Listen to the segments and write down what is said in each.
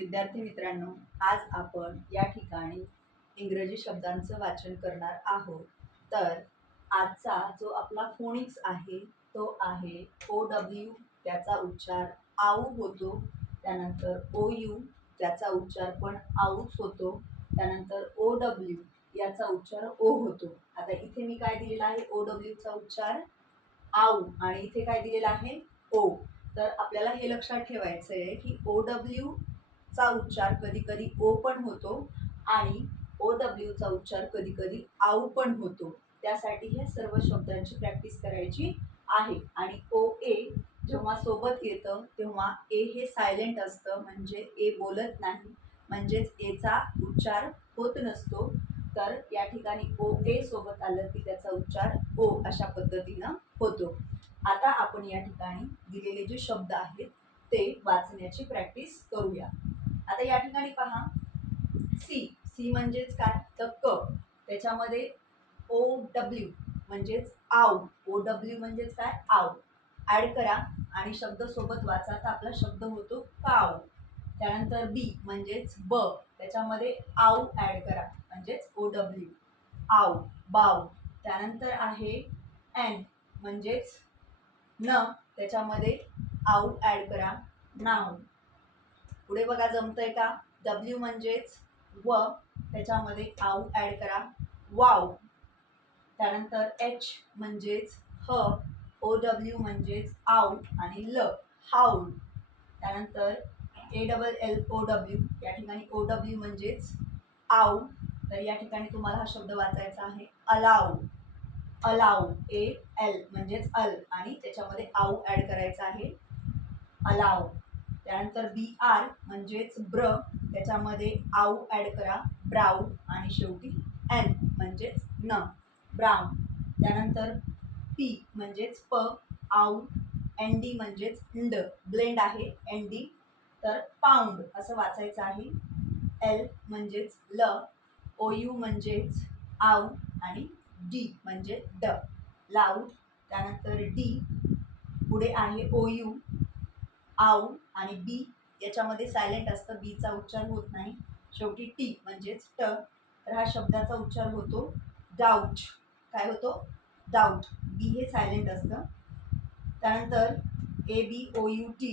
विद्यार्थी मित्रांनो, आज आपण या ठिकाणी इंग्रजी शब्दांचं वाचन करणार आहोत. तर आजचा जो आपला फोनिक्स आहे तो आहे OW, त्याचा उच्चार आऊ होतो. त्यानंतर OU, त्याचा उच्चार पण आऊच होतो. त्यानंतर OW, याचा उच्चार ओ होतो. आता इथे मी काय दिलेला आहे, OW चा उच्चार आऊ आणि इथे काय दिलेलं आहे ओ. तर आपल्याला हे लक्षात ठेवायचं आहे की OW चा उच्चार कधी कधी ओ पण होतो आणि OW चा उच्चार कधी कधी आऊ पण होतो. त्यासाठी हे सर्व शब्दांची प्रॅक्टिस करायची आहे. आणि OA जेव्हा सोबत येतं तेव्हा ए हे सायलेंट असतं, म्हणजे ए बोलत नाही, म्हणजेच एचा उच्चार होत नसतो. तर या ठिकाणी OA सोबत आलं की त्याचा उच्चार ओ अशा पद्धतीनं होतो. आता आपण या ठिकाणी दिलेले जे शब्द आहेत ते वाचण्याची प्रॅक्टिस करूया. आता या ठिकाणी पहा, सी म्हणजेच काय तर क, त्याच्यामध्ये OW म्हणजेच आऊ, OW म्हणजेच काय आऊ ॲड करा आणि शब्द सोबत वाचा तर आपला शब्द होतो काऊ. त्यानंतर बी म्हणजेच ब, त्याच्यामध्ये आऊ ॲड करा म्हणजेच OW आऊ, बाऊ. त्यानंतर आहे एन म्हणजेच न, त्याच्यामध्ये आऊ ॲड करा नाऊ. पुढे बघा जमतंय का, W म्हणजेच व, त्याच्यामध्ये आऊ ॲड करा वाव. त्यानंतर H म्हणजेच ह, OW म्हणजेच आऊ आणि ल हाऊल. त्यानंतर ALLOW, या ठिकाणी OW म्हणजेच आऊ, तर या ठिकाणी तुम्हाला हा शब्द वाचायचा आहे अलाऊ. अलाऊ AL म्हणजेच अल आणि त्याच्यामध्ये आऊ ॲड करायचा आहे अलाऊ. त्यानंतर BR म्हणजेच ब्र, त्याच्यामध्ये आऊ ॲड करा ब्राऊ आणि शेवटी एन म्हणजेच न ब्राऊन. त्यानंतर P म्हणजेच प, आऊ, ND म्हणजेच ंड, ब्लेंड आहे ND, तर पाऊंड असं वाचायचं आहे. L म्हणजेच ल, OU म्हणजेच आऊ आणि D म्हणजे ड लाऊड. त्यानंतर D पुढे आहे OU आऊ आणि बी याच्यामध्ये सायलेंट असतं, बीचा उच्चार होत नाही. शेवटी टी म्हणजेच ट, तर हा शब्दाचा उच्चार होतो डाऊट. काय होतो डाऊट, बी हे सायलेंट असतं. त्यानंतर ABOUT,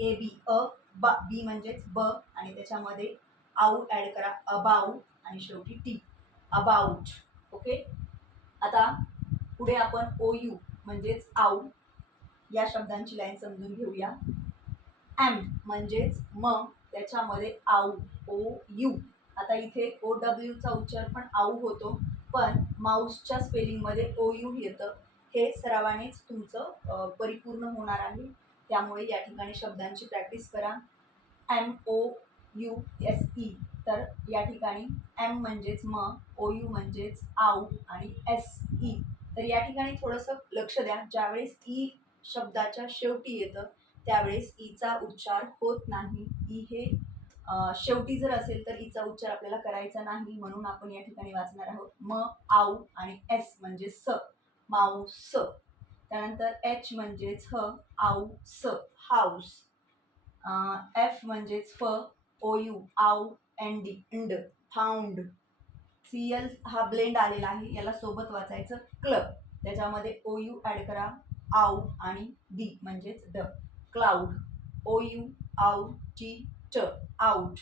AB अ, बी म्हणजेच ब आणि त्याच्यामध्ये आऊ ॲड करा अबाऊ आणि शेवटी टी अबाउट. ओके, आता पुढे आपण OU म्हणजेच आऊ या शब्दांची लाईन समजून घेऊया. एम म्हणजेच म, त्याच्यामध्ये आऊ OU. आता इथे OW चा उच्चार पण आऊ होतो, पण माऊसच्या स्पेलिंगमध्ये OU येतं. हे सरावानेच तुमचं परिपूर्ण होणार आहे, त्यामुळे या ठिकाणी शब्दांची प्रॅक्टिस करा. MOUSE, तर या ठिकाणी एम म्हणजेच म, OU म्हणजेच आऊ आणि SE. तर या ठिकाणी थोडंसं लक्ष द्या, ज्यावेळेस ई शब्दाच्या शेवटी येतं त्यावेळेस ईचा उच्चार होत नाही. ई हे शेवटी जर असेल तर ईचा उच्चार आपल्याला करायचा नाही, म्हणून आपण या ठिकाणी वाचणार आहोत म आऊ आणि एस म्हणजे स माऊस. त्यानंतर एच म्हणजेच ह, आऊ स हाऊस. एफ म्हणजेच फ, OU आऊ, ND इंड फाउंड. CL हा ब्लेंड आलेला आहे, याला सोबत वाचायचं क्लब, त्याच्यामध्ये OU ॲड करा आऊ आणि डी म्हणजेच ड क्लाउड. OU आऊ टी ट आउट.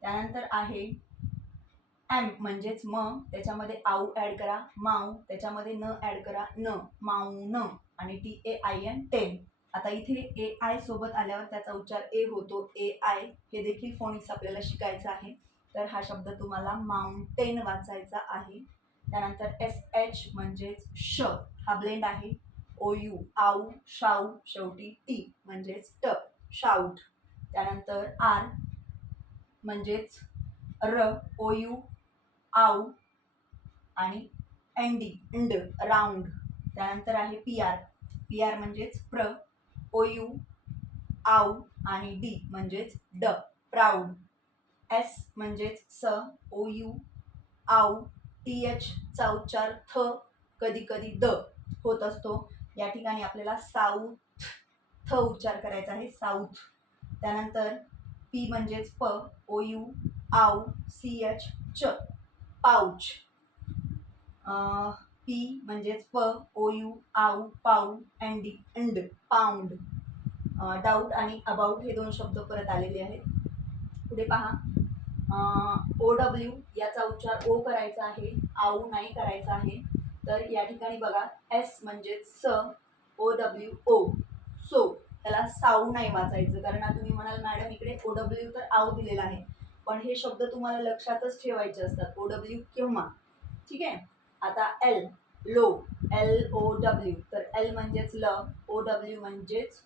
त्यानंतर आहे एम म्हणजेच म, त्याच्यामध्ये आऊ ॲड करा माऊ, त्याच्यामध्ये न ॲड करा न माऊन आणि TAIN टेन. आता इथे AI सोबत आल्यावर त्याचा उच्चार ए होतो AI, हे देखील फोनिक्स आपल्याला शिकायचं आहे. तर हा शब्द तुम्हाला माउंटेन वाचायचा आहे. त्यानंतर SH म्हणजेच श, हा ब्लेंड आहे OU आऊ शाऊ, शेवटी टी म्हणजेच ट शाऊट. त्यानंतर आर म्हणजेच र, OU आऊ आणि ND इंड राऊंड. त्यानंतर आहे PR म्हणजेच प्र, OU आऊ आणि डी म्हणजेच ड प्राऊड. S म्हणजेच स, OU आऊ, TH चा उच्चार थ, कधी कधी द होत असतो, या ठिकाणी आपल्याला साऊथ थ उच्चार करायचा आहे साऊथ. त्यानंतर पी म्हणजेच प, ओ यू आऊ, सी एच च, पाऊच. पी म्हणजेच प, ओ यू आऊ, पाऊ, एंडी अंड, पाऊंड. डाऊट आणि अबाउट हे दोन शब्द परत आलेले आहेत. पुढे पहा, ओ डब्ल्यू याचा उच्चार ओ करायचा आहे, आऊ नाही करायचा आहे. तर या ठिकाणी बघा, एस म्हणजेच स, ओ डब्ल्यू ओ, सो. त्याला साऊ नाही वाचायचं, कारण आता तुम्ही म्हणाल मॅडम इकडे ओ डब्ल्यू तर आऊ दिलेला आहे, पण हे शब्द तुम्हाला लक्षातच ठेवायचे असतात. ओ डब्ल्यू केव्हा, ठीक आहे. आता L, low, L O W, तर एल म्हणजेच ल, ओ डब्ल्यू म्हणजेच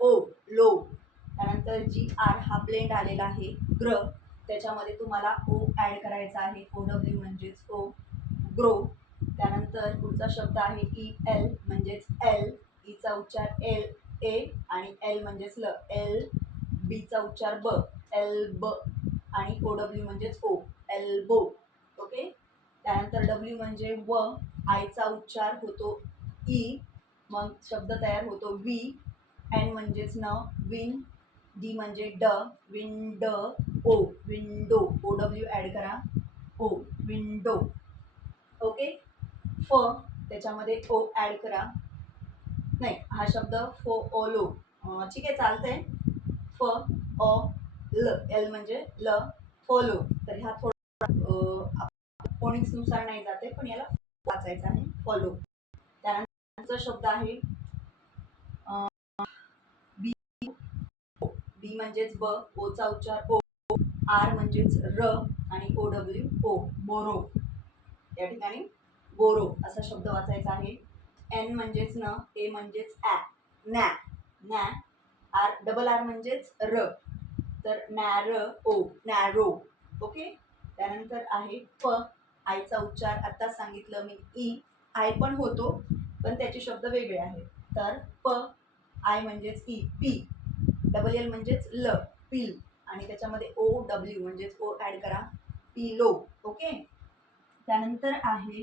ओ, लो. त्यानंतर जी आर हा ब्लेंड आलेला आहे, ग्र, त्याच्यामध्ये तुम्हाला ओ ॲड करायचा आहे, ओ डब्ल्यू म्हणजेच ओ, ग्रो. त्यानंतर पुढचा शब्द आहे ई एल म्हणजेच एल, ईचा उच्चार एल ए आणि एल म्हणजेच ल, एल. बीचा उच्चार ब, एल ब आणि ओ डब्ल्यू म्हणजेच ओ, एल्बो. ओके. त्यानंतर डब्ल्यू म्हणजे व, आयचा उच्चार होतो ई, मग शब्द तयार होतो वी. एन म्हणजेच न, विन. डी म्हणजे ड, विंड ओ, विंडो, ओ डब्ल्यू ॲड करा, ओ, विंडो. ओके. फ, त्याच्यामध्ये ओ ॲड करा, नाही हा शब्द फो ओलो, ठीक आहे चालतंय. फ अ ल, एल म्हणजे ल, फॉलो. तर ह्या थोडा फोनिक्सनुसार नाही जाते, पण याला वाचायचं आहे, फॉलो. त्यानंतर शब्द आहे बी, बी म्हणजेच ब, ओचा उच्चार ओ, आर म्हणजेच र आणि ओ डब्ल्यू ओ, बोरो. या ठिकाणी बोरो असा शब्द वाचायचा आहे. एन म्हणजेच न, ए म्हणजेच ॲ, नॅ, नॅ. आर, डबल आर म्हणजेच र, तर नॅर ओ, नॅरो. ओके. त्यानंतर आहे प, आयचा उच्चार आता सांगितलं मी ई, आय पण होतो, पण त्याचे शब्द वेगळे आहेत. तर प, आय म्हणजेच ई, पी. डबल एल म्हणजेच ल, पिल, आणि त्याच्यामध्ये ओ डब्ल्यू म्हणजेच ओ ॲड करा, पिलो. ओके. त्यानंतर आहे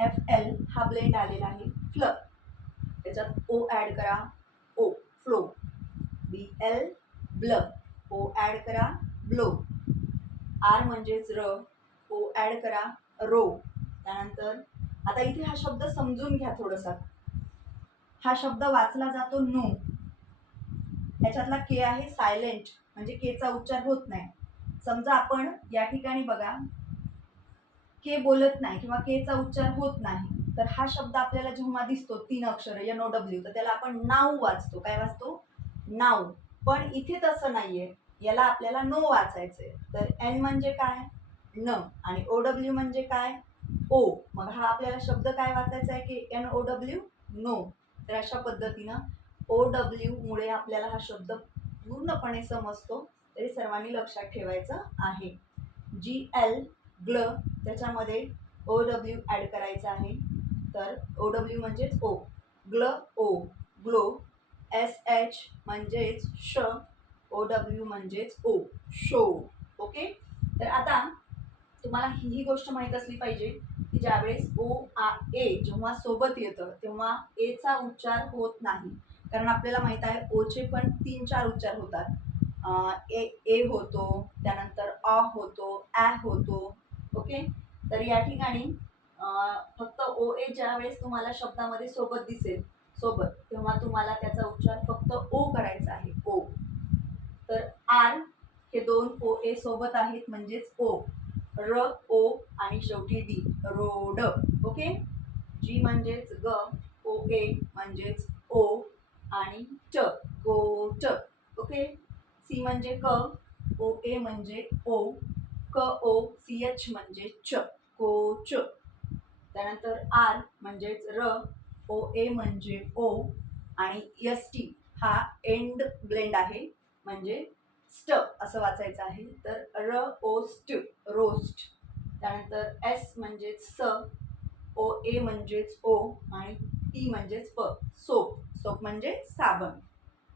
एफ एल, हा ब्लेंड आलेला आहे, फ्ल, त्याच्यात ओ ॲड करा, ओ, फ्लो. बी एल, ब्ल, ओ ॲड करा, ब्लो. आर म्हणजेच र, ओ ॲड करा, रो. त्यानंतर आता इथे हा शब्द समजून घ्या थोडंसं. हा शब्द वाचला जातो नो, ह्याच्यातला के आहे सायलेंट, म्हणजे केचा उच्चार होत नाही. समजा आपण या ठिकाणी बघा के बोलत नाही किंवा केचा उच्चार होत नाही, तर हा शब्द आपल्याला जेव्हा दिसतो 3 अक्षर एन ओ डब्ल्यू, तर त्याला आपण नाव वाचतो. काय वाचतो? नाव. पण इथे तसं नाहीये, याला आपल्याला नो वाचायचंय. तर एन म्हणजे काय? न, आणि ओ डब्ल्यू म्हणजे काय? ओ. मग हा आपल्याला शब्द काय वाचायचा आहे की एन ओ डब्ल्यू, नो. तर अशा पद्धतीनं ओ डब्ल्यू मुळे आपल्याला हा शब्द पूर्णपणे समजतो, तरी सर्वांनी लक्षात ठेवायचं आहे. जी एल, ग्ल, त्याच्यामध्ये ओ डब्ल्यू ॲड करायचा आहे. तर ओ डब्ल्यू म्हणजेच ओ, ग्ल ओ, ग्लो. एस एच म्हणजेच श, ओ डब्ल्यू म्हणजेच ओ, शो. ओके. तर आता तुम्हाला ही गोष्ट माहीत असली पाहिजे की ज्यावेळेस ओ ए जेव्हा सोबत येतं तेव्हा एचा उच्चार होत नाही, कारण आपल्याला माहीत आहे ओचे पण 3-4 उच्चार होतात. ए ए होतो, त्यानंतर अ होतो, ॲ होतो. ओके. तर या ठिकाणी फक्त ओ ए ज्या वेळेस तुम्हाला शब्दामध्ये सोबत दिसेल, सोबत, तेव्हा तुम्हाला त्याचा उच्चार फक्त ओ करायचा आहे, ओ. तर आर हे 2 ओ ए सोबत आहेत म्हणजेच ओ, र ओ आणि शेवटी डी, रोड. ओके. जी म्हणजेच ग, ओ ए म्हणजेच ओ आणि ट, गोट. ओके. सी म्हणजे क, ओ ए म्हणजे ओ, क ओ सी एच म्हणजे च, कोच. त्यानंतर आर म्हणजेच र, ओ ए म्हणजे ओ आणि एस टी हा एंड ब्लेंड आहे, म्हणजे स्ट असं वाचायचं आहे. तर र ओ स्ट, रोस्ट. त्यानंतर एस म्हणजेच स, ओ ए म्हणजेच ओ आणि टी म्हणजेच प, सोप. सोप म्हणजे साबण.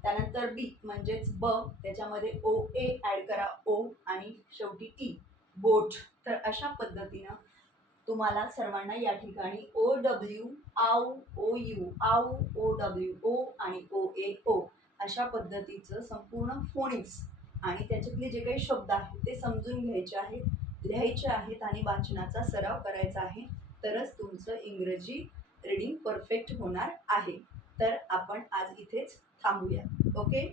त्यानंतर बी म्हणजेच ब, त्याच्यामध्ये ओ ए ॲड करा, ओ आणि शेवटी टी, बोट. तर अशा पद्धतीनं तुम्हाला सर्वांना या ठिकाणी ओ डब्ल्यू, आऊ, ओ यू, आऊ, ओ डब्ल्यू ओ आणि ओ ए ओ अशा पद्धतीचं संपूर्ण फोनिक्स आणि त्याच्यातले जे काही शब्द आहेत ते समजून घ्यायचे आहेत, लिहायचे आहेत आणि वाचनाचा सराव करायचा आहे. तरच तुमचं इंग्रजी रीडिंग परफेक्ट होणार आहे. तर आपण आज इथेच थांबूया. ओके.